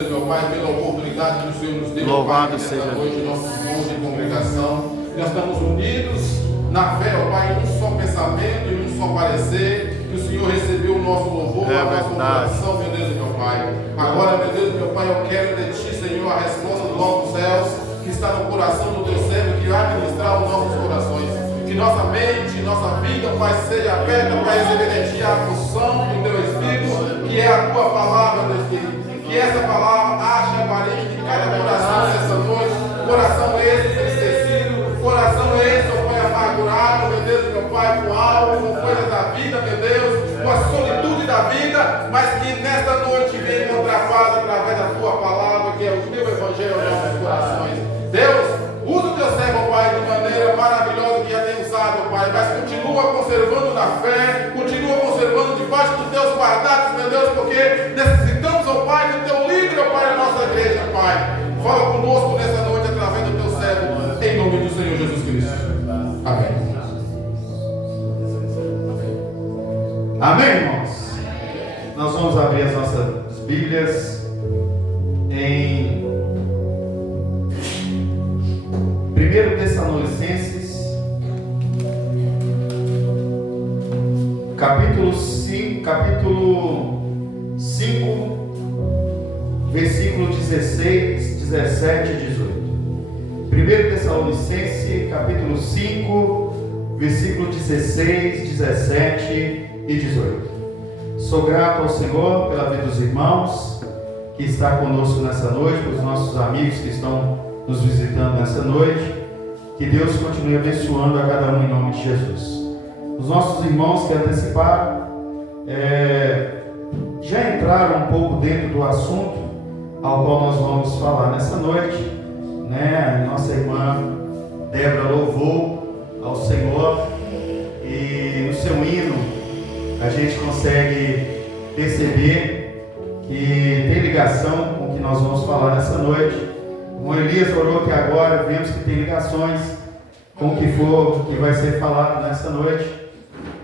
Meu Pai, pela oportunidade que o Senhor nos deu, Louvado Pai, seja noite, nossos irmãos de congregação. Nós estamos unidos na fé, ó Pai, em um só pensamento, em um só parecer, que o Senhor recebeu o nosso louvor, a nossa oração, meu Deus e meu Pai. Agora, meu Deus e meu Pai, eu quero de Ti, Senhor, a resposta do alto céus, que está no coração do Teu servo, que vai ministrar os nossos corações. Que nossa mente, nossa vida, Pai, seja aberta para receber de Ti a função do Teu Espírito, que é a Tua palavra, Deus querido. Que essa palavra ache guarida em cada coração nessa noite. Coração esse entristecido, coração esse, ó Pai, amargurado, meu Deus, meu Pai, com algo, com coisas da vida, meu Deus, com a solitude da vida, mas que nesta noite venha encontrar paz através da Tua palavra, que é o Teu Evangelho aos nossos corações. Deus, usa o Teu servo, Pai, de maneira maravilhosa que já tem usado, Pai, mas continua conservando na fé, continua conservando debaixo dos Teus guardados, meu Deus, porque necessitamos, ó Pai, do Teu líder, ó Pai, da nossa igreja, Pai. Fala conosco nessa noite através do Teu servo, em nome do Senhor Jesus Cristo. Amém. Amém, irmãos? Nós vamos abrir as nossas Bíblias em 1 Tessalonicenses, capítulo 5, versículo 16, 17 e 18. 1 Tessalonicenses, capítulo 5, versículo 16, 17 e 18. Sou grato ao Senhor pela vida dos irmãos que está conosco nessa noite, pelos nossos amigos que estão nos visitando nessa noite. Que Deus continue abençoando a cada um em nome de Jesus. Os nossos irmãos que anteciparam já entraram um pouco dentro do assunto ao qual nós vamos falar nessa noite, né? Nossa irmã Débora louvou ao Senhor e no seu hino a gente consegue perceber que tem ligação com o que nós vamos falar nessa noite. O Elias orou que agora vemos que tem ligações com o que for, que vai ser falado nessa noite.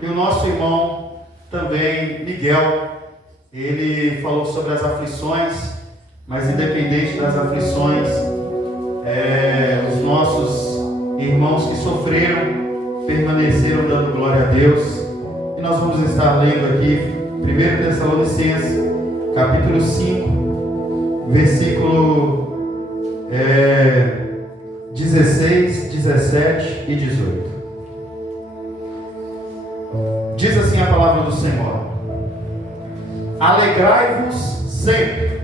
E o nosso irmão também, Miguel, ele falou sobre as aflições, mas independente das aflições, os nossos irmãos que sofreram permaneceram dando glória a Deus. E nós vamos estar lendo aqui 1 Tessalonicenses, capítulo 5, versículo 16, 17 e 18. Diz assim a palavra do Senhor: alegrai-vos sempre,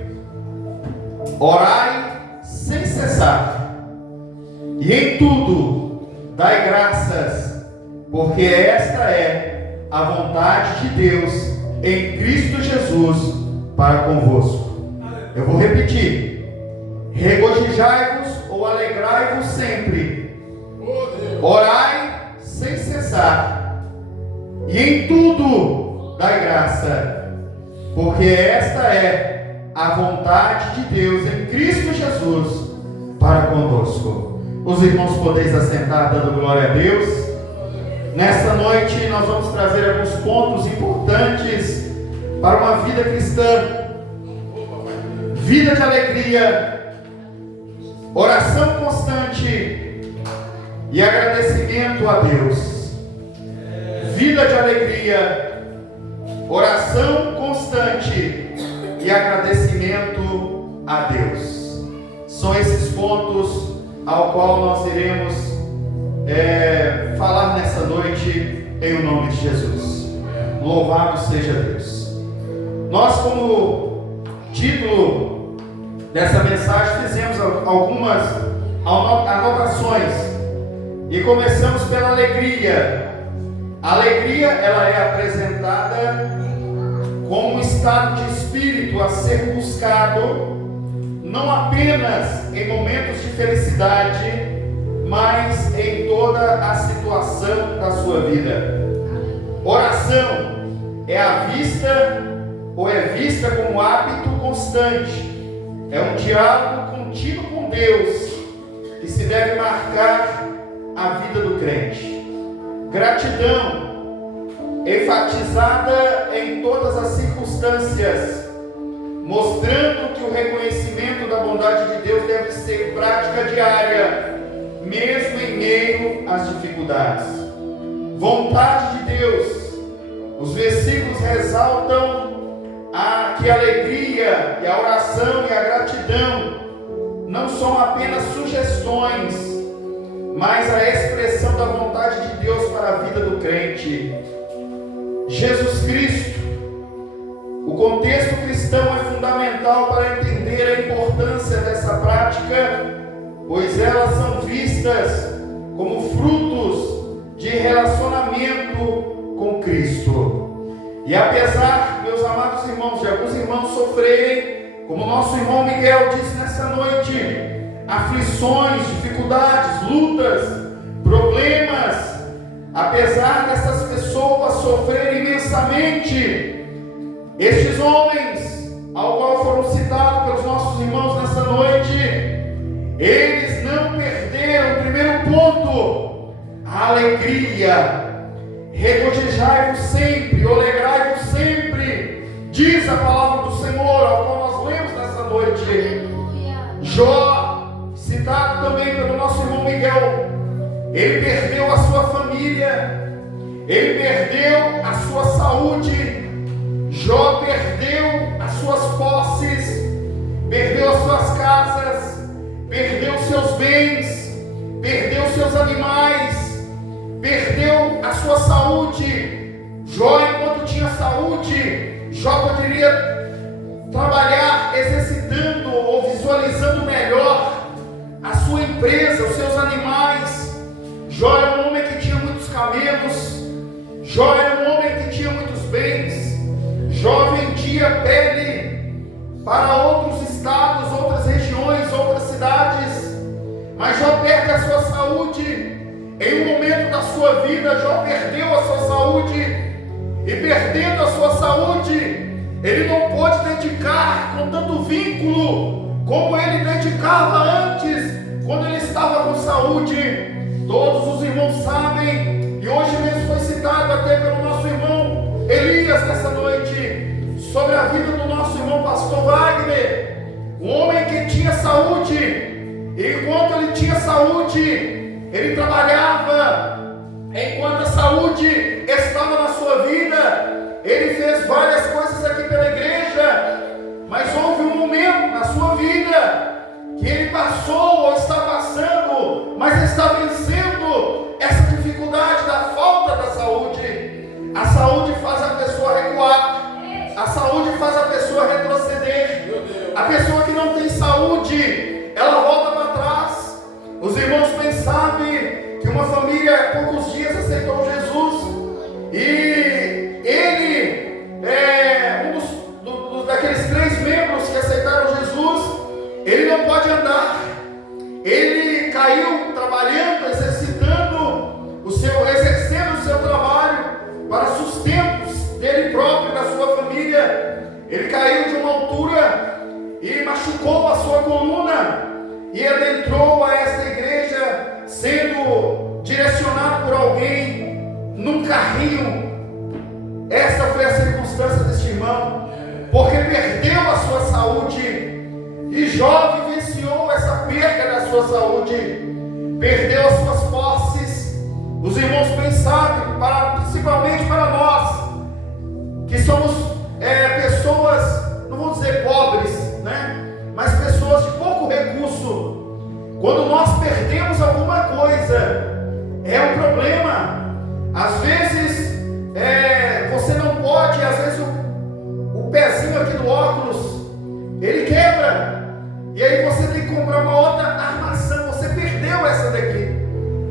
orai sem cessar, e em tudo dai graças, porque esta é a vontade de Deus em Cristo Jesus para convosco. Eu vou repetir: regozijai-vos ou alegrai-vos sempre, orai sem cessar, e em tudo dai graça, porque esta é a vontade de Deus em Cristo Jesus para conosco. Os irmãos podeis assentar dando glória a Deus. Nessa noite nós vamos trazer alguns pontos importantes para uma vida cristã, vida de alegria, oração constante e agradecimento a Deus. Vida de alegria, oração constante e agradecimento a Deus. São esses pontos ao qual nós iremos falar nessa noite em nome de Jesus. Louvado seja Deus. Nós, como título dessa mensagem, fizemos algumas anotações e começamos pela alegria. A alegria, ela é apresentada como um estado de espírito a ser buscado, não apenas em momentos de felicidade, mas em toda a situação da sua vida. Oração é vista como hábito constante, é um diálogo contínuo com Deus que se deve marcar a vida do crente. Gratidão, enfatizada em todas as circunstâncias, mostrando que o reconhecimento da bondade de Deus deve ser prática diária, mesmo em meio às dificuldades. Vontade de Deus. Os versículos ressaltam que a alegria e a oração e a gratidão não são apenas sugestões, mas a expressão da vontade de Deus para a vida do crente. Jesus Cristo. O contexto cristão é fundamental para entender a importância dessa prática, pois elas são vistas como frutos de relacionamento com Cristo. E apesar, meus amados irmãos, de alguns irmãos sofrerem, como nosso irmão Miguel disse nessa noite, aflições, dificuldades, lutas, problemas, apesar dessas pessoas sofrerem imensamente, estes homens, ao qual foram citados pelos nossos irmãos nessa noite, eles não perderam o primeiro ponto, a alegria. Regozijai-vos sempre, alegrai-vos sempre, diz a palavra do Senhor, ao qual nós lemos nessa noite. Jó, citado também pelo nosso irmão Miguel, ele perdeu a sua família, ele perdeu a sua saúde. Jó perdeu as suas posses, perdeu as suas casas, perdeu seus bens, perdeu seus animais, perdeu a sua saúde. Jó, enquanto tinha saúde, Jó poderia trabalhar exercitando ou visualizando melhor a sua empresa, os seus animais. Jó era um homem que tinha muitos camelos, Jó era um homem que tinha muitos bens. Jó vendia pele para outros estados, outras regiões, outras cidades, mas Jó perde a sua saúde. Em um momento da sua vida, Jó perdeu a sua saúde, e perdendo a sua saúde, ele não pôde dedicar com tanto vínculo como ele dedicava antes, quando ele estava com saúde. Todos os irmãos sabem, e hoje mesmo foi citado até pelo nosso irmão Elias nessa noite, sobre a vida do nosso irmão pastor Wagner, um homem que tinha saúde, e enquanto ele tinha saúde, ele trabalhava. Enquanto a saúde estava na sua vida, ele fez várias coisas aqui pela igreja, mas houve um momento na sua vida que ele passou ou está passando, mas está vencendo essa dificuldade da falta da saúde. A saúde faz a pessoa recuar, a saúde faz a pessoa retroceder. A pessoa que não tem saúde, ela volta para trás. Os irmãos bem sabem que uma família há poucos dias aceitou Jesus, e ele é daqueles 3 membros que aceitaram Jesus. Ele não pode andar, ele caiu trabalhando, exercendo exercendo o seu trabalho para sustentos dele próprio e da sua família. Ele caiu de uma altura e machucou a sua coluna, e ele entrou a esta igreja sendo direcionado por alguém num carrinho. Essa foi a circunstância deste irmão, porque perdeu a sua saúde. E Jó vivenciou essa perda da sua saúde, perdeu as suas posses. Os irmãos bem sabem, principalmente para nós, que somos pessoas, não vou dizer pobres, né? Mas pessoas de pouco recurso. Quando nós perdemos alguma coisa, é um problema. Às vezes, você não pode, às vezes o pezinho aqui do óculos, ele quebra, e aí você tem que comprar uma outra armação. Você perdeu essa daqui,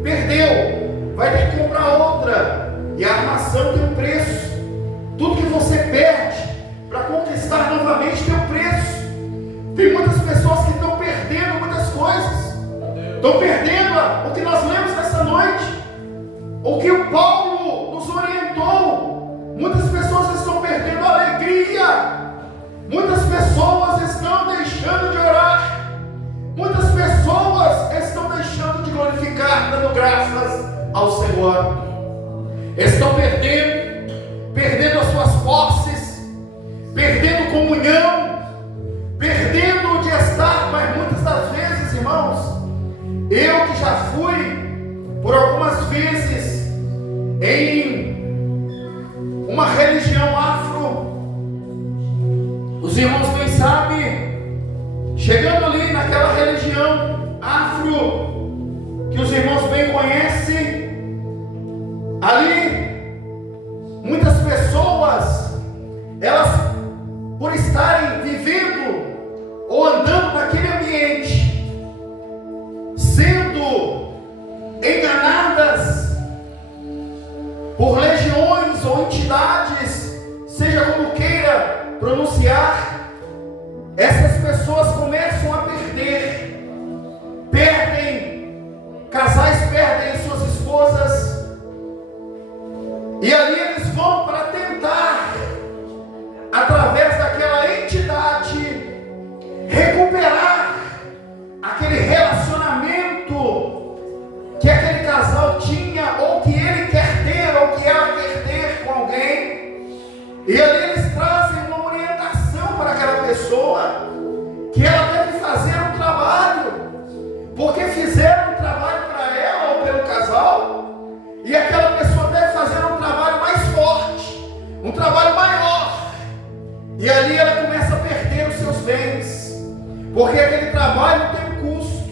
perdeu, vai ter que comprar outra, e a armação tem um preço. Tudo que você perde para conquistar novamente tem um preço. Tem muitas pessoas que estão perdendo muitas coisas, estão perdendo o que nós lemos nessa noite, o que o Paulo nos orientou. Muitas pessoas estão perdendo a alegria. Muitas pessoas estão deixando de orar. Muitas pessoas estão deixando de glorificar, dando graças ao Senhor. Estão perdendo as suas posses, perdendo comunhão, que ela deve fazer um trabalho, porque fizeram um trabalho para ela ou pelo casal, e aquela pessoa deve fazer um trabalho mais forte, um trabalho maior, e ali ela começa a perder os seus bens, porque aquele trabalho tem um custo.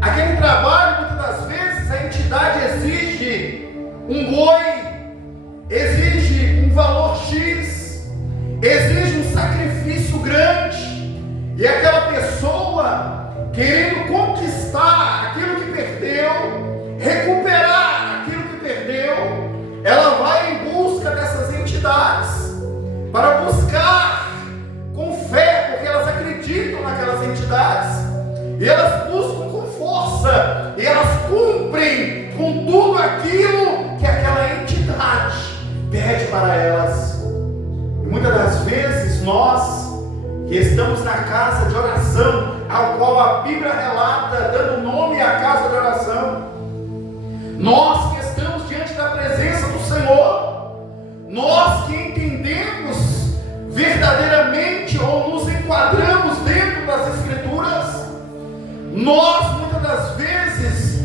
Aquele trabalho, muitas das vezes, a entidade exige um boi, exige um valor X, exige um sacrifício grande, e aquela pessoa, querendo conquistar aquilo que perdeu, recuperar aquilo que perdeu, ela vai em busca dessas entidades, para buscar com fé, porque elas acreditam naquelas entidades, e elas buscam com força, e elas cumprem com tudo aquilo que aquela entidade pede para elas. E muitas das vezes nós, que estamos na casa de oração, ao qual a Bíblia relata, dando nome à casa de oração, nós que estamos diante da presença do Senhor, nós que entendemos verdadeiramente ou nos enquadramos dentro das Escrituras, nós muitas das vezes,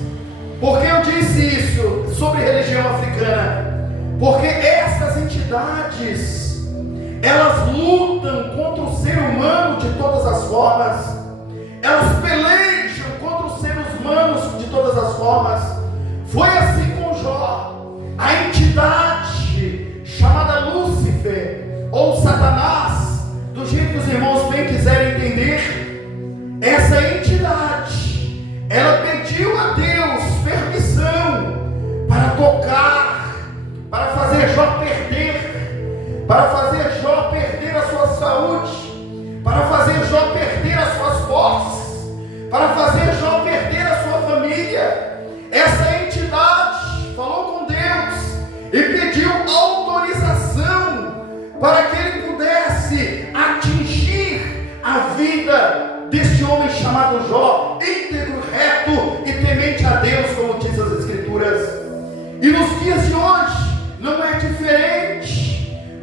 porque eu disse isso sobre religião africana, porque essas entidades, elas lutam contra o ser humano de todas as formas, elas pelejam contra os seres humanos de todas as formas. Foi assim com Jó. A entidade chamada Lúcifer ou Satanás, do jeito que os irmãos bem quiserem entender, essa entidade, ela pediu a Deus permissão para tocar, para fazer Jó perder, a sua saúde, para fazer Jó perder as suas posses, para fazer Jó perder a sua família. Essa entidade falou com Deus e pediu autorização para que ele pudesse atingir a vida deste homem chamado Jó, íntegro, reto e temente a Deus, como diz as Escrituras. E nos dias de hoje não é diferente.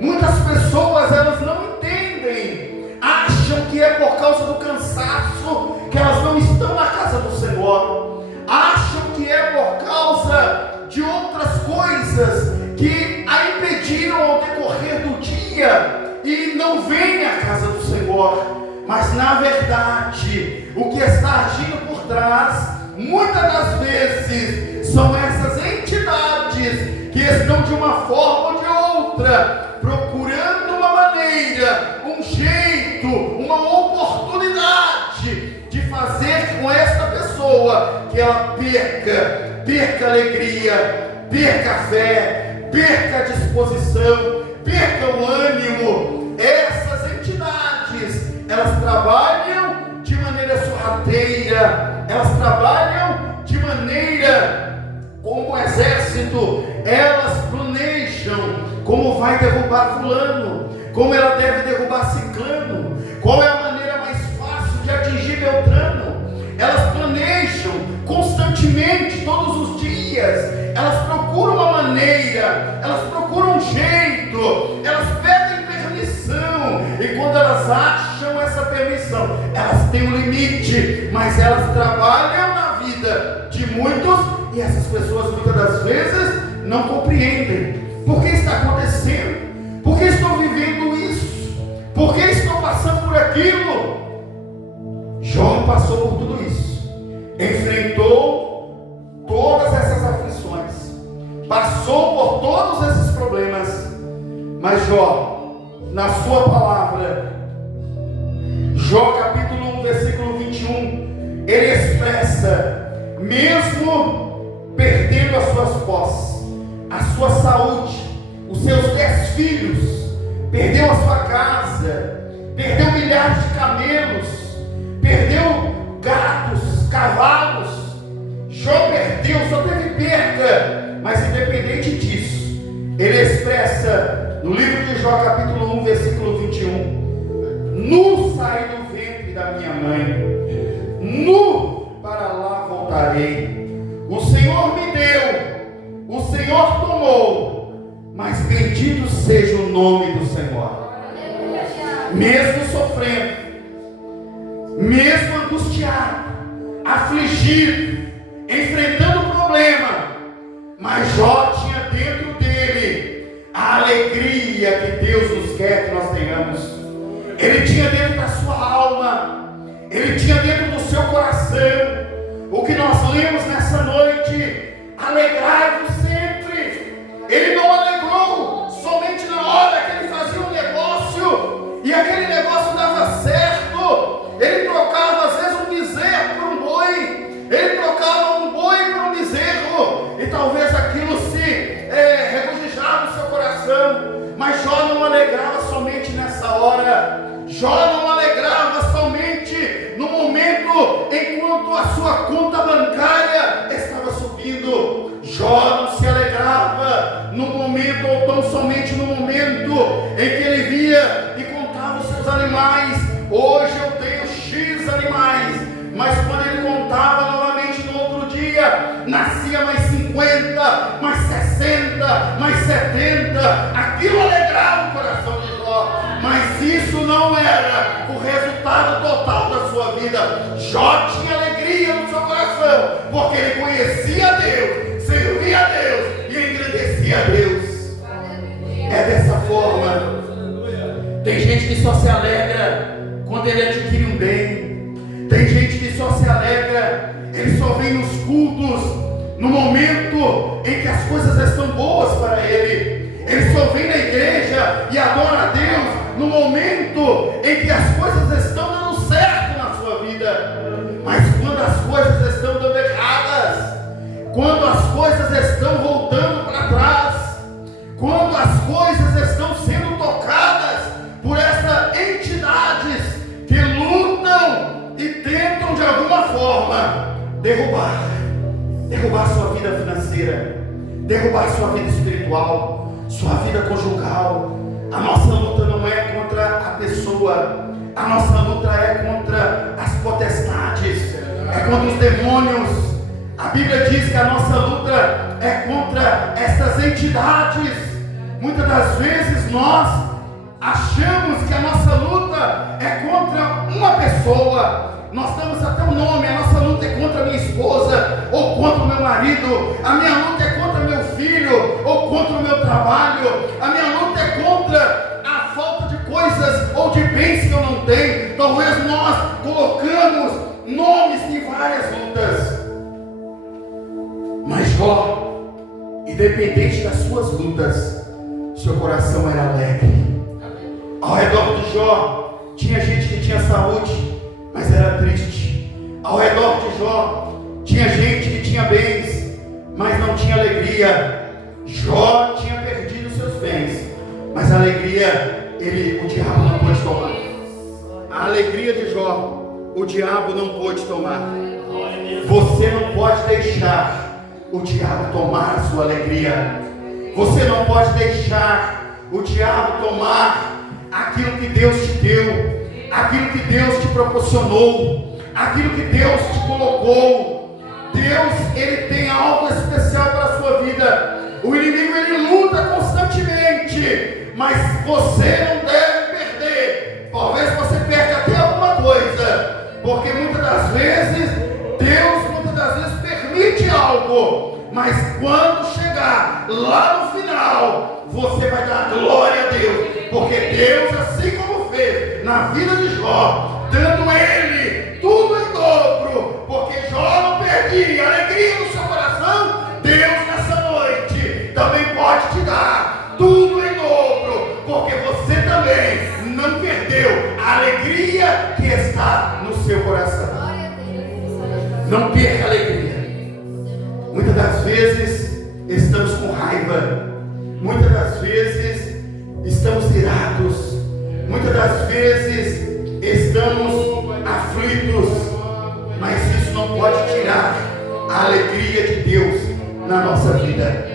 Muitas pessoas, elas não entendem, acham que é por causa do cansaço que elas não estão na casa do Senhor, acham que é por causa de outras coisas que a impediram ao decorrer do dia e não vêm à casa do Senhor. Mas na verdade, o que está agindo por trás, muitas das vezes, são essas entidades que estão de uma forma ou de outra procurando uma maneira, um jeito, uma oportunidade de fazer com esta pessoa que ela perca alegria, perca fé, perca disposição, perca o ânimo. Essas entidades, elas trabalham de maneira sorrateira, elas trabalham de maneira como um exército, elas planejam como vai derrubar fulano, como ela deve derrubar ciclano, qual é a maneira mais fácil de atingir Beltrano. Elas planejam constantemente, todos os dias, elas procuram uma maneira, elas procuram um jeito, elas pedem permissão, e quando elas acham essa permissão, elas têm um limite, mas elas trabalham na vida de muitos, e essas pessoas muitas das vezes não compreendem. Por que está acontecendo? Por que estou vivendo isso? Por que estou passando por aquilo? Jó passou por tudo isso, enfrentou todas essas aflições, passou por todos esses problemas, mas Jó, na sua palavra, Jó capítulo 1, versículo 21, ele expressa, mesmo perdendo as suas posses, a sua saúde, os seus 10 filhos, perdeu a sua casa, perdeu milhares de camelos, perdeu gatos, cavalos, Jó perdeu, só teve perda, mas independente disso, ele expressa no livro de Jó capítulo 1, versículo 21, nu saí do ventre da minha mãe, nu para lá voltarei, o Senhor me deu, o Senhor tomou, mas bendito seja o nome do Senhor. Mesmo sofrendo, mesmo angustiado, afligido, enfrentando o problema, mas Jó tinha dentro dele a alegria que Deus nos quer que nós tenhamos. Ele tinha dentro da sua alma, ele tinha dentro do seu coração o que nós lemos nessa noite: alegrai-vos sempre. Ele não alegrou somente na hora que ele fazia um negócio e aquele negócio dava certo. Ele trocava às vezes um bezerro por um boi, ele trocava um boi por um bezerro, e talvez aquilo se regozijava no seu coração. Mas Jó não alegrava somente nessa hora. Jó não alegrava somente no momento enquanto a sua conta bancária estava subindo. Jó não se alegrava no momento, ou tão somente no momento em que ele via e contava os seus animais. Hoje eu tenho X animais, mas quando ele contava novamente no outro dia, nascia mais 50, mais 60, mais 70, aquilo alegrava o coração de Jó, mas isso não era o resultado total da sua vida. Jó tinha alegria no seu coração, porque ele conhecia a Deus, servia a Deus e engrandecia a Deus. É dessa forma. Tem gente que só se alegra quando ele adquire um bem. Tem gente que só se alegra, ele só vem nos cultos no momento em que as coisas estão boas para ele. Ele só vem na igreja e adora a Deus no momento em que as coisas estão dando certo na sua vida. Mas quando as coisas estão dando erradas, quando as coisas estão voltando para trás, quando as coisas estão sendo tocadas por essas entidades que lutam e tentam de alguma forma derrubar sua vida financeira, derrubar sua vida espiritual, sua vida conjugal. A nossa luta não é contra a pessoa, a nossa luta é contra as potestades, é contra os demônios. A Bíblia diz que a nossa luta é contra essas entidades. Muitas das vezes nós achamos que a nossa luta é contra uma pessoa. Nós damos até um nome: a nossa luta é contra a minha esposa, ou contra o meu marido. A minha luta é contra meu filho, ou contra o meu trabalho. A minha luta é contra a falta de coisas ou de bens que eu não tenho. Talvez nós colocamos nomes em várias lutas. Mas Jó, independente das suas lutas, seu coração era alegre. Ao redor de Jó tinha gente que tinha saúde, mas era triste. Ao redor de Jó tinha gente que tinha bens, mas não tinha alegria. Jó tinha perdido seus bens, mas a alegria, o diabo não pôde tomar. A alegria de Jó, o diabo não pôde tomar. Você não pode deixar o diabo tomar a sua alegria. Você não pode deixar o diabo tomar aquilo que Deus te deu, aquilo que Deus te proporcionou, aquilo que Deus te colocou. Deus, ele tem algo especial para a sua vida. O inimigo, ele luta constantemente, mas você não deve perder. Talvez você perca até alguma coisa, porque muitas das vezes Deus permite algo, mas quando chegar lá no final, você vai dar glória a Deus, porque Deus, assim como fez na vida de Jó, dando ele tudo em dobro, porque Jó não perdia alegria no seu coração. Deus, nessa noite, também pode te dar tudo em dobro, porque você também não perdeu a alegria que está no seu coração. Não perca a alegria. Muitas das vezes estamos com raiva, muitas das vezes estamos irados, muitas das vezes estamos aflitos, mas isso não pode tirar a alegria de Deus na nossa vida.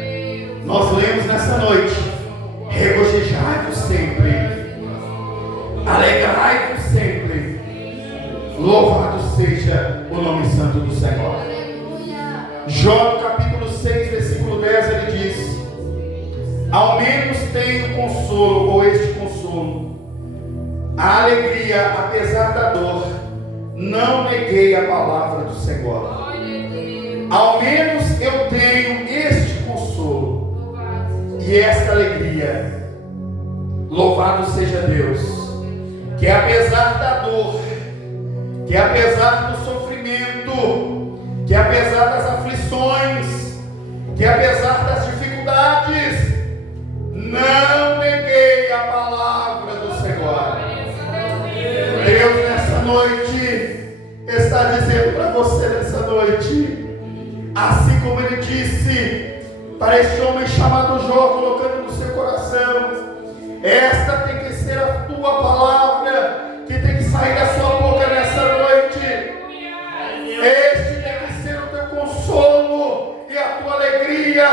Nós lemos nessa noite: regozijai-vos sempre, alegrai-vos sempre, louvado seja o nome santo do Senhor. Jó, capítulo 6, versículo 10, ele diz: ao menos tenho consolo, ou este consolo, a alegria, apesar da dor, não neguei a palavra do Senhor. Ao menos eu tenho este consolo e esta alegria. Louvado seja Deus, que apesar da dor, que apesar do sofrimento, que apesar das aflições, que apesar das dificuldades, não neguei a palavra do Senhor. Deus nessa noite está dizendo para você nessa noite, assim como Ele disse para este homem chamado Jó, colocando no seu coração, esta tem que ser a tua palavra, que tem que sair da sua boca nessa noite. Este tem que ser o teu consolo e a tua alegria,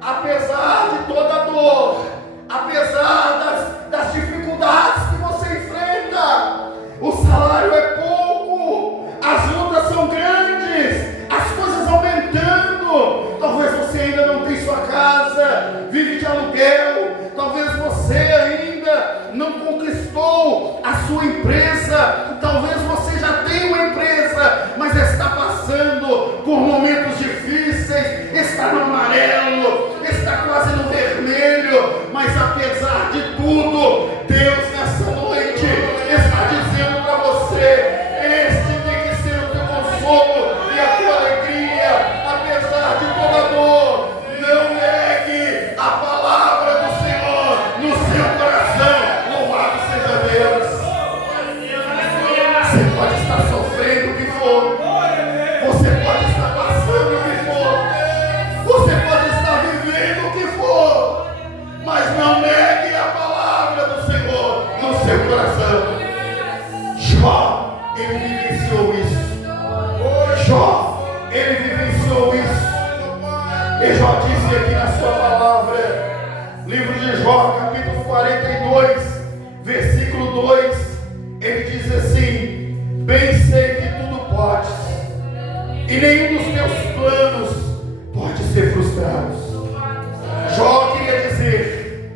apesar de toda a dor, apesar das dificuldades que você enfrenta. O salário é pouco, as lutas são grandes, as coisas aumentando. Talvez você ainda não tem sua casa, vive de aluguel. Talvez você ainda não conquistou a sua empresa. Talvez você já tenha uma empresa, mas está passando por momentos difíceis, está no amarelo, está quase no vermelho. Mas apesar de tudo, Deus nessa noite está dizendo para você, este tem que ser o teu consolo e a tua alegria, apesar de toda a dor. Não negue a palavra do Senhor no seu coração. Louvado seja Deus. Você pode estar sofrendo o que for, você pode estar passando o que for, você pode estar vivendo o que for, mas não negue a palavra do Senhor no seu coração. Jó, ele vivenciou isso. Jó, ele vivenciou isso. E Jó disse aqui na sua palavra, livro de Jó, capítulo 42, versículo 2, ele diz assim: bem sei que tudo podes, e nenhum dos teus planos pode ser frustrado. Jó queria dizer: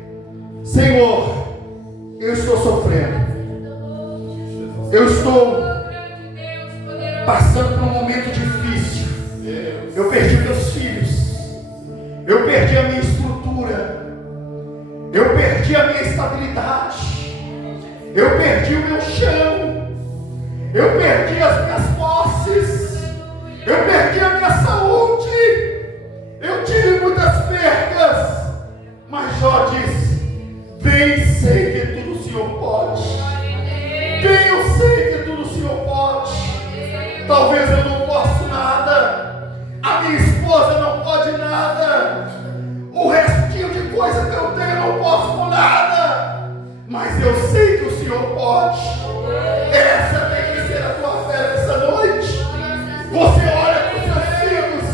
Senhor, eu estou sofrendo, eu estou passando por um momento difícil. Eu perdi meus filhos, eu perdi a minha estrutura, eu perdi a minha estabilidade, eu perdi o meu chão, eu perdi as minhas posses, eu perdi a minha saúde, eu tive muitas perdas. Mas Jó disse: bem sei que tudo o Senhor pode, bem eu sei que tudo o Senhor pode. Talvez eu não possa nada, a minha esposa não pode nada, o restinho de coisa que eu tenho eu não posso com nada, mas eu sei que o Senhor pode. Essa tem que ser a tua fé nessa noite. Você olha para os seus filhos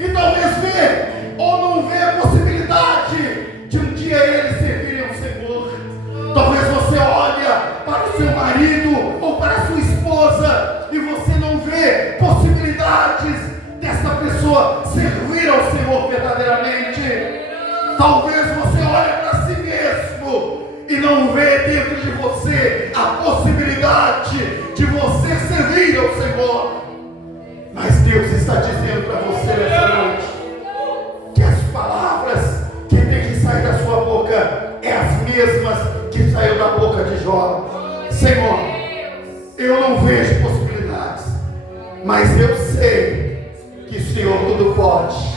e talvez vê ou não vê a possibilidade de um dia eles servirem ao Senhor. Talvez você olha para o seu marido ou para a sua esposa e você não vê possibilidades dessa pessoa servir ao Senhor verdadeiramente. Talvez você olhe para si mesmo e não vê dentro de você a possibilidade de você servir ao Senhor. Mas Deus está dizendo para você nessa noite que as palavras que tem que sair da sua boca é as mesmas que saiu da boca de Jó. Senhor, eu não vejo possibilidades, mas eu sei que o Senhor tudo pode.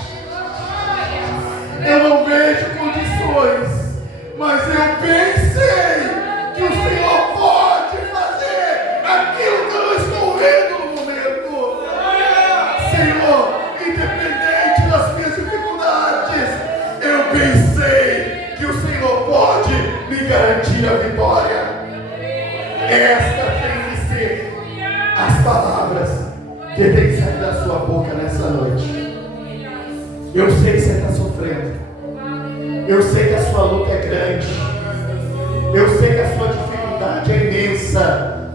Eu não vejo condições, mas eu bem sei que o Senhor pode fazer aquilo que eu não estou vendo no momento. Senhor, independente das minhas dificuldades, eu bem sei que o Senhor pode me garantir a vitória. Esta tem que ser as palavras que tem que sair da sua boca nessa noite. Eu sei que você está sofrendo, eu sei que a sua luta é grande, eu sei que a sua dificuldade é imensa,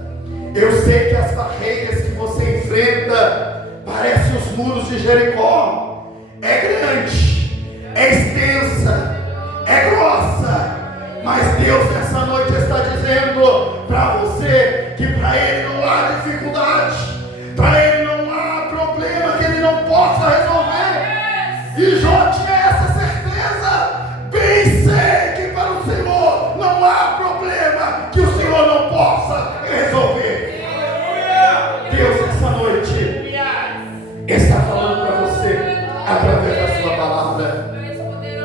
eu sei que as barreiras que você enfrenta parecem os muros de Jericó. É grande, é extensa, é grossa, mas Deus nessa noite está dizendo para você que para Ele não há dificuldade. está falando para você através da sua palavra.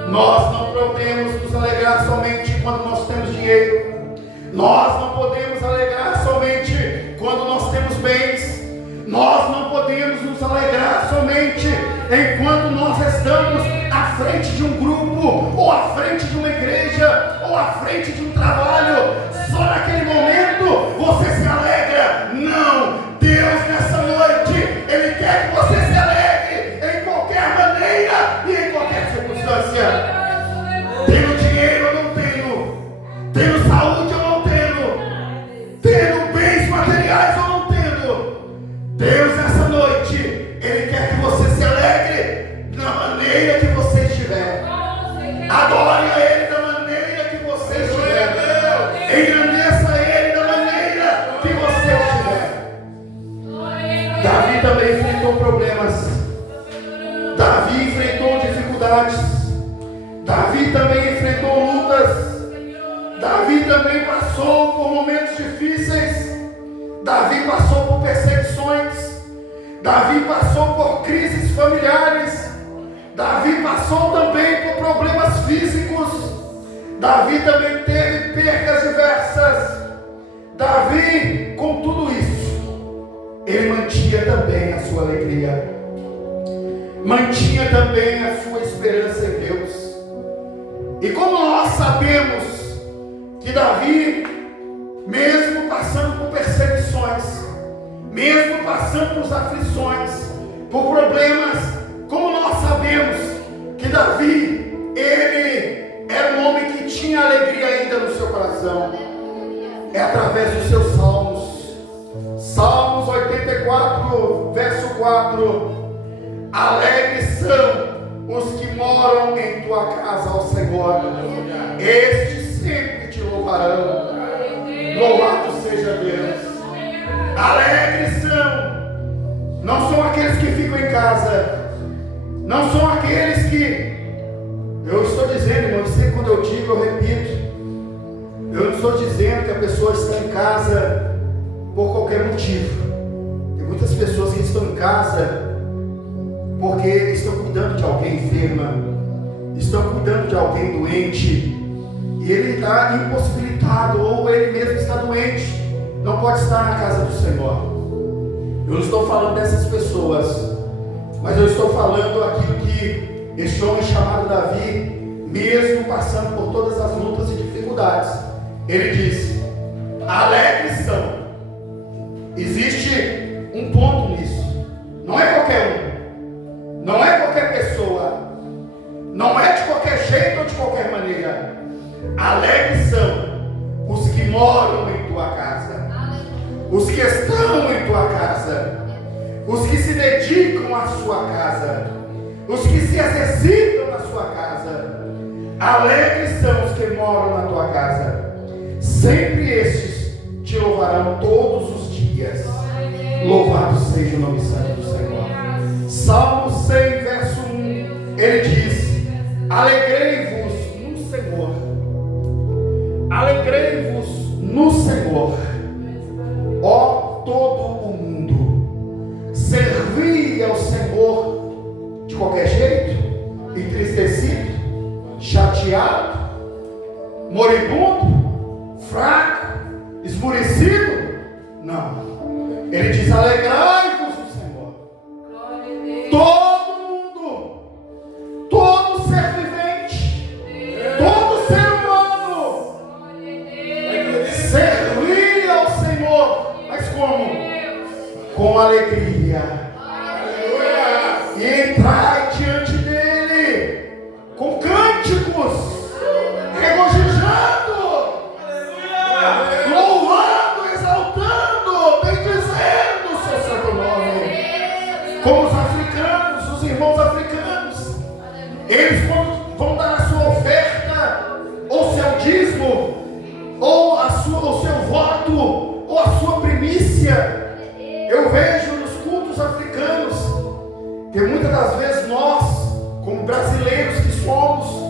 Nós não podemos nos alegrar somente quando nós temos dinheiro. Nós não podemos alegrar somente quando nós temos bens. Nós não podemos nos alegrar somente enquanto nós estamos à frente de um grupo, ou à frente de uma igreja, ou à frente de um trabalho. Só naquele momento você se alegra. Não! Deus nessa noite, Ele quer que você se alegre em qualquer maneira e em qualquer circunstância. Tendo dinheiro eu não tenho, tendo saúde eu não tenho, tendo bens materiais eu não tenho. Deus nessa noite, Ele quer que você se alegre na maneira que você estiver. Adore a Ele da maneira que você estiver. Engrandeça a Ele da maneira que você estiver. Davi também enfrentou problemas. Davi enfrentou dificuldades. Davi também enfrentou lutas. Davi também passou por momentos difíceis. Davi passou por perseguições. Davi passou por crises familiares. Davi passou também por problemas físicos. Davi também teve percas diversas. Davi, com tudo isso, ele mantinha também a sua alegria, mantinha também a sua esperança em Deus. E como nós sabemos que Davi, mesmo passando por perseguições, mesmo passando por aflições, por problemas, como nós sabemos que Davi, ele era um homem que tinha alegria ainda no seu coração, é através dos seus salmos. Salmos 84, verso 4: alegres são os que moram em tua casa, ó Senhor, estes sempre te louvarão. Louvado seja Deus. Alegres não são aqueles que ficam em casa, não são aqueles que, eu estou dizendo, irmão, sempre quando eu digo, eu repito, eu não estou dizendo que a pessoa está em casa por qualquer motivo. Tem muitas pessoas que estão em casa porque estão cuidando de alguém enferma, estão cuidando de alguém doente, e ele está impossibilitado, ou ele mesmo está doente, não pode estar na casa do Senhor. Eu não estou falando dessas pessoas, mas eu estou falando aquilo que este homem chamado Davi, mesmo passando por todas as lutas e dificuldades, ele disse: alegres são. Existe um ponto nisso. Não é qualquer um, não é qualquer pessoa, não é de qualquer jeito ou de qualquer maneira. Alegres são os que moram em tua casa, os que estão em tua casa, os que se dedicam à sua casa, os que se exercitam na sua casa. Alegres são os que moram na tua casa, sempre estes te louvarão todos os dias. Louvado seja o nome santo do Senhor. Salmo 100, verso 1, ele diz: alegrei-vos no Senhor, alegrei-vos no Senhor, ó todo o mundo. Servi ao Senhor de qualquer jeito, entristecido, chateado, moribundo, fraco, esmurecido? Não. Ele diz: alegrai-vos no Senhor. Todo mundo, todo ser vivente, todo ser humano, servir ao Senhor, mas como? Com alegria. E entrai diante dele com cânticos, regozijando, louvando, exaltando, bendizendo o seu santo nome. Como os africanos, os irmãos africanos, eles vão dar a sua oferta, ou seu dízimo, ou o seu voto, ou a sua primícia. Eu vejo nos cultos africanos que muitas das vezes nós, como brasileiros que somos,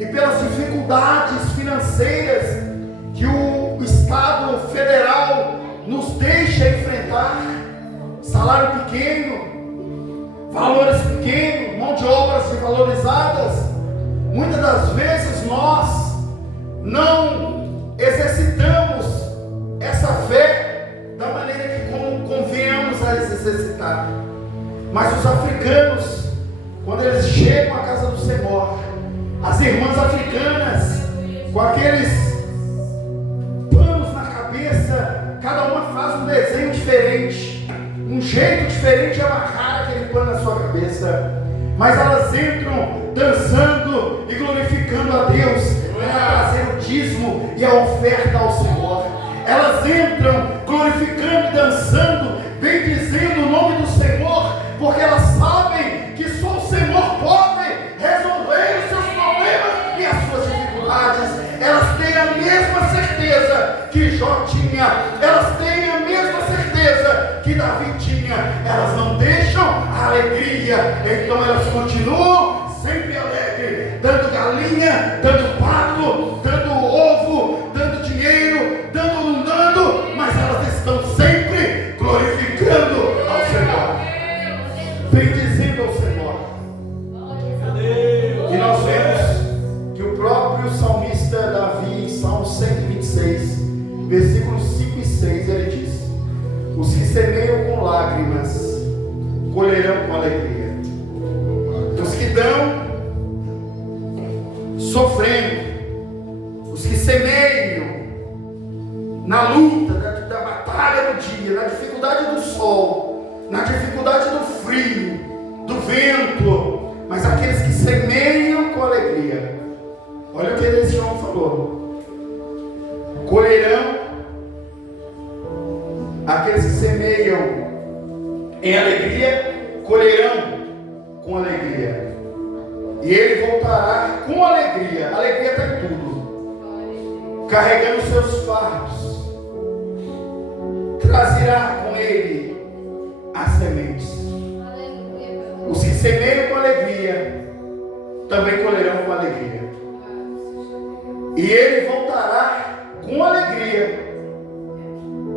e pelas dificuldades financeiras que o Estado federal nos deixa enfrentar, salário pequeno, valores pequenos, mão de obras desvalorizadas. Muitas das vezes nós não exercitamos essa fé da maneira que convenhamos a exercitar. Mas os africanos, quando eles chegam à casa do Senhor, as irmãs africanas, com aqueles panos na cabeça, cada uma faz um desenho diferente, um jeito diferente de amarrar aquele pano na sua cabeça, mas elas entram dançando e glorificando a Deus, para trazer o dízimo e a oferta ao Senhor. Elas entram glorificando e dançando, bendizendo o nome do Senhor, porque elas sabem que só o Senhor pode resolver os seus problemas e as suas dificuldades. Elas têm a mesma certeza que Jó tinha, elas têm a mesma certeza que Davi tinha. Elas não deixam a alegria, então elas continuam sempre alegres, dando galinha, dando pato, dando ovo, dando dinheiro, dando não dando, mas elas estão sempre glorificando ao Senhor, bendizendo ao Senhor. E nós vemos que o próprio salmista Davi, em Salmo 126, versículos 5 e 6, ele diz: os que semeiam com lágrimas colherão com alegria. Os que dão sofrendo, os que semeiam na luta, da batalha do dia, na dificuldade do sol, na dificuldade do frio, do vento, mas aqueles que semeiam com alegria, olha o que esse João falou: colherão. Aqueles que semeiam em alegria colherão com alegria, e ele voltará com alegria. Alegria está em tudo, carregando seus fardos, trazerá com ele as sementes. Os que semeiam com alegria também colherão com alegria, e ele voltará com alegria,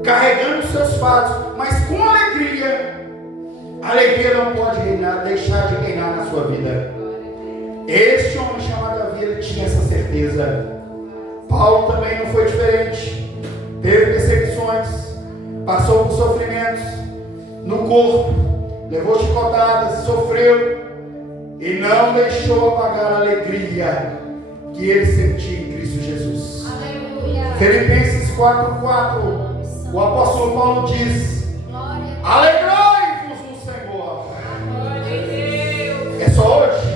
carregando seus fardos, mas com alegria. A alegria não pode deixar de reinar na sua vida. Este homem chamado Davi, ele tinha essa certeza. Paulo também não foi diferente. Teve perseguições, passou por sofrimentos no corpo, levou chicotadas, sofreu, e não deixou apagar a alegria que ele sentia em Cristo Jesus. Aleluia. Filipenses 4:4, o apóstolo Paulo diz: alegrai-vos no Senhor. É só hoje?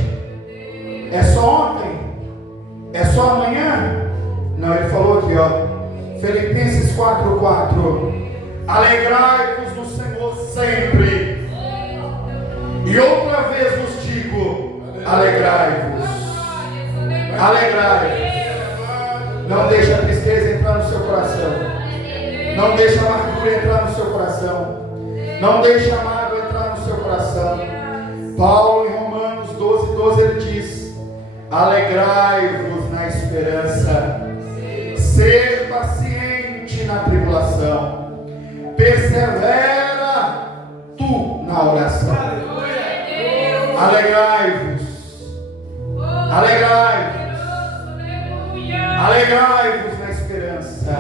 É só ontem? É só amanhã? Não, ele falou aqui, ó, Filipenses 4:4, alegrai-vos no Senhor sempre. E outra vez vos digo: alegrai-vos. Alegrai-vos. Não deixe a tristeza entrar no seu coração. Não deixe a amargura entrar no seu coração. Não deixe a mágoa entrar no seu coração. Paulo, em Romanos 12:12, ele diz: alegrai-vos na esperança, ser paciente na tribulação, persevera tu na oração. Alegrai-vos, alegrai-vos, alegrai-vos na esperança,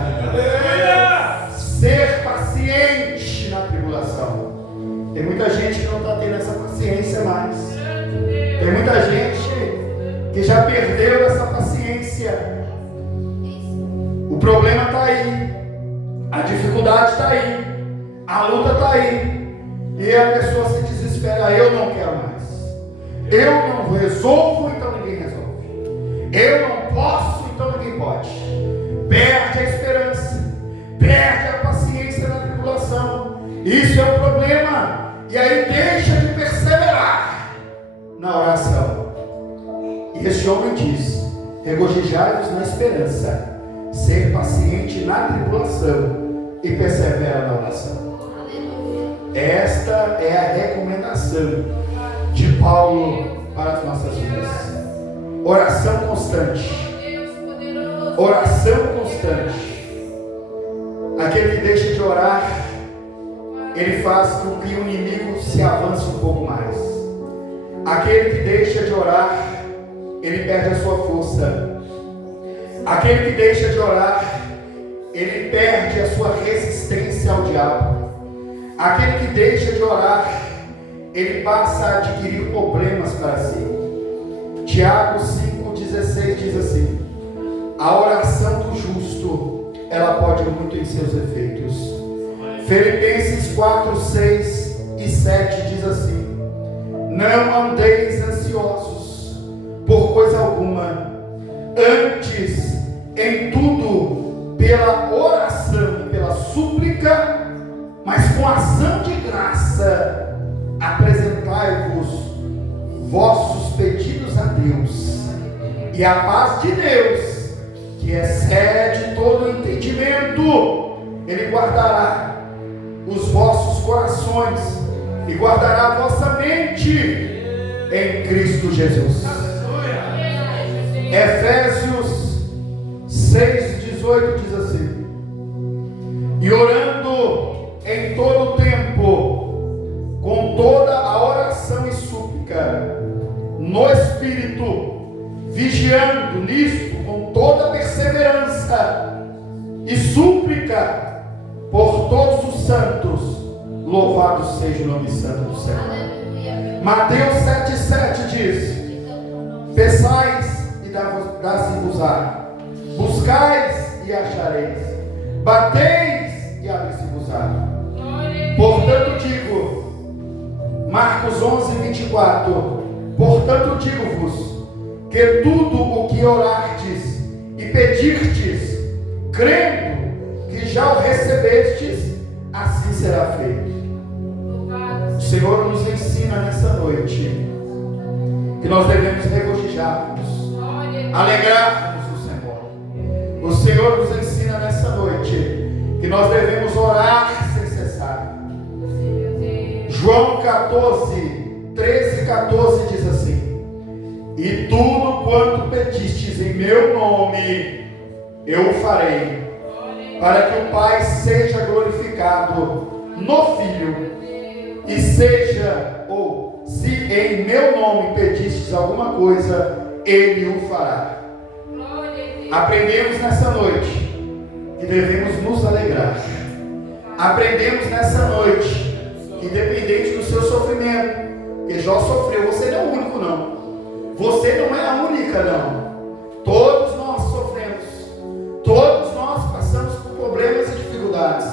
ser paciente na tribulação. Tem muita gente que não está tendo essa paciência mais. Tem muita gente que já perdeu essa paciência. O problema está aí, a dificuldade está aí, a luta está aí, e a pessoa se desespera: eu não quero mais, eu não resolvo, então ninguém resolve, eu não posso, então ninguém pode. Perde a esperança, perde a paciência na tribulação. Isso é o problema. E aí deixa de perseverar na oração. E esse homem diz: regozijai-vos na esperança, ser paciente na tribulação e persevera na oração. Esta é a recomendação de Paulo para as nossas vidas. Oração constante. Oração constante. Aquele que deixa de orar, ele faz com que o inimigo se avance um pouco mais. Aquele que deixa de orar, ele perde a sua força. Aquele que deixa de orar, ele perde a sua resistência ao diabo. Aquele que deixa de orar, ele passa a adquirir problemas para si. Tiago 5,16 diz assim: a oração do justo, ela pode muito em seus efeitos. Filipenses 4:6 e 7 diz assim: não andeis ansiosos por coisa alguma, antes em tudo pela oração e pela súplica, mas com ação de graça apresentai-vos vossos pedidos a Deus, e a paz de Deus, que excede todo entendimento, ele guardará os vossos corações e guardará a vossa mente em Cristo Jesus. Efésios 6,18 diz assim: e orando em todo o tempo, com toda a oração e súplica, no Espírito, vigiando nisto com toda perseverança e súplica por todos os santos, louvado seja o nome santo do Senhor. Mateus 7,7 diz: peçais e dar-se-vos-á, buscais e achareis, bateis e abre-se-vos-á. Portanto digo, Marcos 11:24, portanto digo-vos, que tudo o que orardes e pedirdes, crendo que já o recebestes, assim será feito. O Senhor nos ensina nessa noite que nós devemos regozijar-nos, alegrarmos no Senhor. O Senhor nos ensina nessa noite que nós devemos orar sem cessar. João 13:14 diz assim: e tudo quanto pedistes em meu nome, eu farei, para que o Pai seja glorificado no Filho, e seja, ou se em meu nome pedistes alguma coisa, Ele o fará. Aprendemos nessa noite que devemos nos alegrar. Aprendemos nessa noite que, independente do seu sofrimento, que Jó sofreu, você não é o único não. Você não é a única não. Todos nós sofremos. Todos nós passamos por problemas e dificuldades.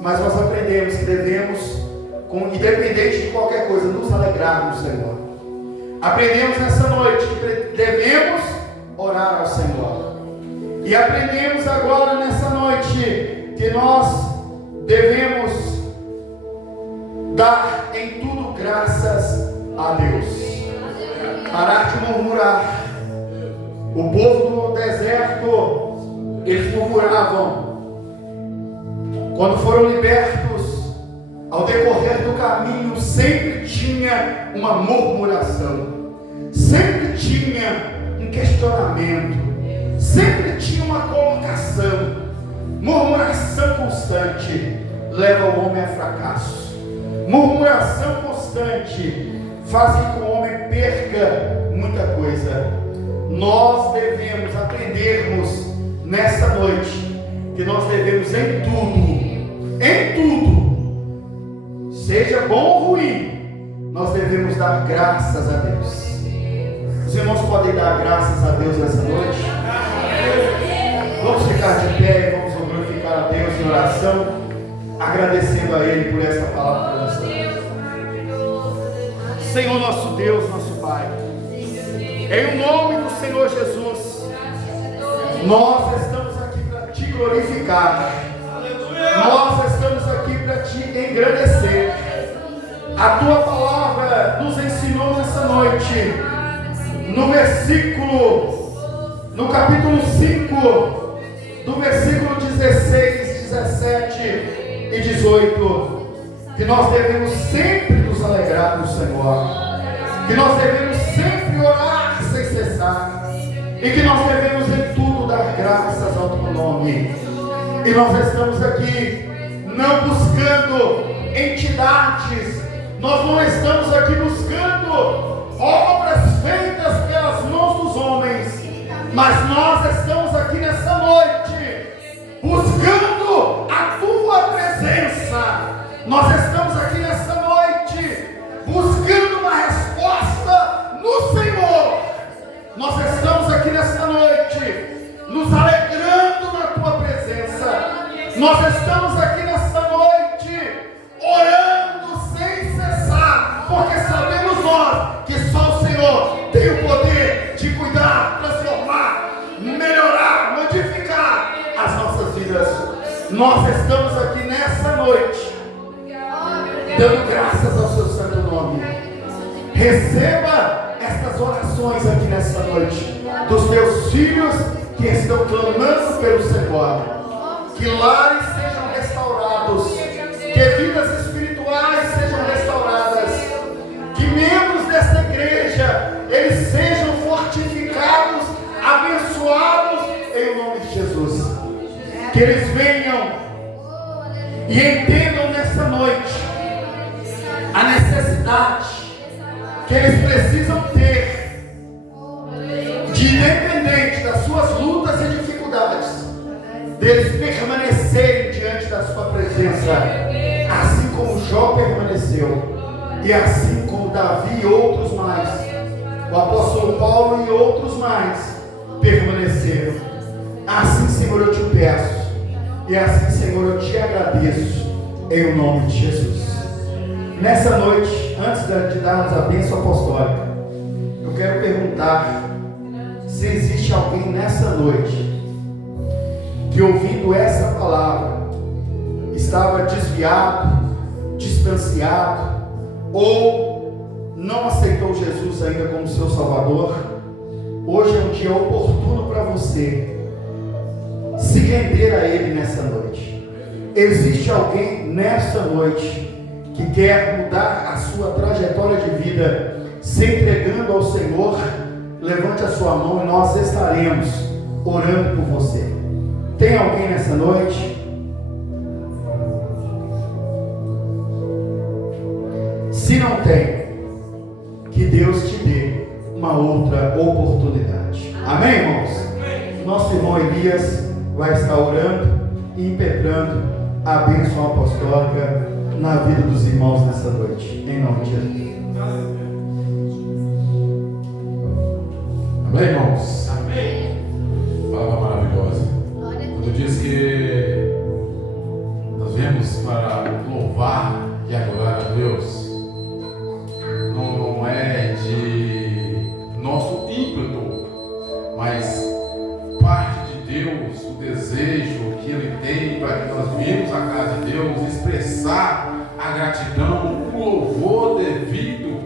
Mas nós aprendemos que devemos, independente de qualquer coisa, nos alegrar no Senhor. Aprendemos nessa noite que devemos orar ao Senhor. E aprendemos agora nessa noite que nós devemos dar em tudo graças a Deus. Parar de murmurar. O povo do deserto, eles murmuravam. Quando foram libertos, ao decorrer do caminho, sempre tinha uma murmuração, sempre tinha um questionamento, sempre tinha uma colocação. Murmuração constante leva o homem a fracasso. Murmuração constante faz com que o homem perca muita coisa. Nós devemos aprendermos nessa noite que nós devemos em tudo, seja bom ou ruim, nós devemos dar graças a Deus. Os irmãos podem dar graças a Deus nessa noite? Vamos ficar de pé e vamos glorificar a Deus em oração, agradecendo a Ele por essa palavra que nós temos. Senhor nosso Deus, nosso Pai, em nome do Senhor Jesus, nós estamos aqui para te glorificar. Nós estamos aqui para te engrandecer. A tua palavra nos ensinou nessa noite, no capítulo 5, do versículo 16, 17 e 18, que nós devemos sempre nos alegrar no Senhor, que nós devemos sempre orar sem cessar, e que nós devemos em tudo dar graças ao teu nome. E nós estamos aqui não buscando entidades, nós não estamos aqui buscando obras feitas pelas mãos dos homens, mas nós estamos aqui nessa noite buscando a tua presença. Nós estamos aqui nessa noite buscando uma resposta no Senhor. Nós estamos aqui nessa noite nos alegrando na tua presença. Nós estamos aqui nessa noite orando sem cessar, porque sabemos nós que só o Senhor tem o poder de cuidar, transformar, melhorar, modificar as nossas vidas. Nós estamos aqui nessa noite dando graças ao seu santo nome. Receba estas orações aqui nessa noite dos teus filhos que estão clamando pelo Senhor. Que lares sejam restaurados, que vidas espirituais sejam restauradas, que membros dessa igreja eles sejam fortificados, abençoados em nome de Jesus. Que eles venham e entendam nessa noite a necessidade que eles precisam ter de, independente das suas lutas e dificuldades, deles permanecerem diante da sua presença, assim como Jó permaneceu, e assim como Davi e outros mais, o apóstolo Paulo e outros mais permaneceram. Assim, Senhor, eu te peço, e assim, Senhor, eu te agradeço, em nome de Jesus. Nessa noite, antes de darmos a bênção apostólica, eu quero perguntar se existe alguém nessa noite que, ouvindo essa palavra, estava desviado, distanciado, ou não aceitou Jesus ainda como seu Salvador. Hoje é um dia oportuno para você se render a Ele nessa noite. Existe alguém nessa noite que quer mudar a sua trajetória de vida, se entregando ao Senhor? Levante a sua mão e nós estaremos orando por você. Tem alguém nessa noite? Se não tem, que Deus te dê uma outra oportunidade. Amém, irmãos? Nosso irmão Elias vai estar orando e impetrando a bênção apostólica na vida dos irmãos nessa noite, em nome de Jesus. Amém, irmãos? Amém. Palavra maravilhosa. Quando diz que nós viemos para louvar e adorar a Deus, não é de nosso ímpeto, mas parte de Deus, o desejo que Ele tem para que nós viemos à casa de Deus expressar a gratidão, o louvor devido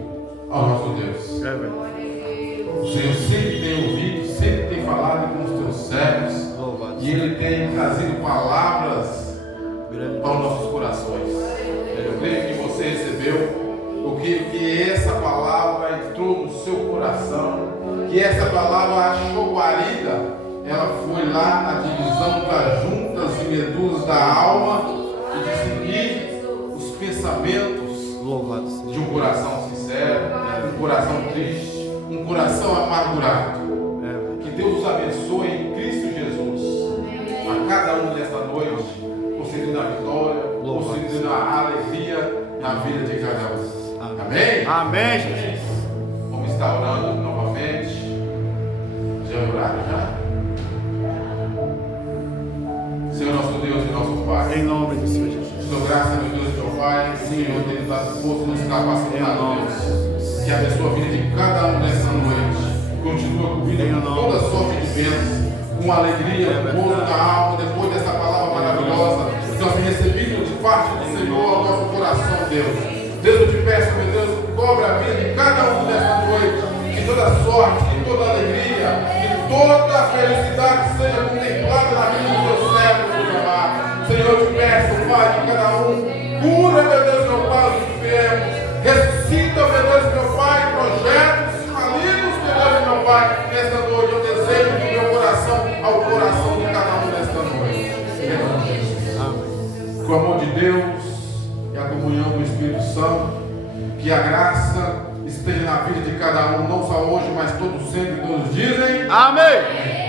ao nosso Deus. O Senhor sempre tem ouvido, sempre tem falado com os teus servos, e Ele tem trazido palavras para os nossos corações. Eu creio que você recebeu, que essa palavra entrou no seu coração, que essa palavra achou guarida. Ela foi lá na divisão das juntas e medulas da alma e discernir os pensamentos de um coração sincero, um coração triste, um coração amargurado. Que Deus os abençoe em Cristo Jesus. A cada um nesta noite, concedendo a vitória, concedendo a alegria na vida de cada um. Amém? Amém, Jesus. Vamos estar orando novamente. Já oraram já? Senhor nosso Deus e nosso Pai, em nome do Senhor Jesus, te dou graça, meu Deus e meu Pai, Senhor, tem nos dado força e nos capacitado, Deus, que abençoa a vida de cada um nessa noite, continua cobrindo toda sorte de bênçãos, com alegria, gozo da alma, depois dessa palavra maravilhosa que nós temos recebido de parte do Senhor ao nosso coração, Deus. Deus, eu te peço, meu Deus, cobre a vida de cada um nessa noite, que toda sorte, que toda alegria, que toda felicidade seja contemplada na vida dos teus servos, meu amado. Senhor, eu te peço, Pai, de cada um, cura, meu Deus, meu Pai, os enfermos, ressuscita, meu Deus, meu Pai, projetos malignos, meu Deus, meu Pai, nesta noite. Eu desejo do meu coração ao coração de cada um nesta noite. Em nome de Jesus. Amém. Com o amor de Deus e a comunhão do Espírito Santo, que a graça esteja na vida de cada um, não só hoje, mas todos sempre, todos dizem. Amém.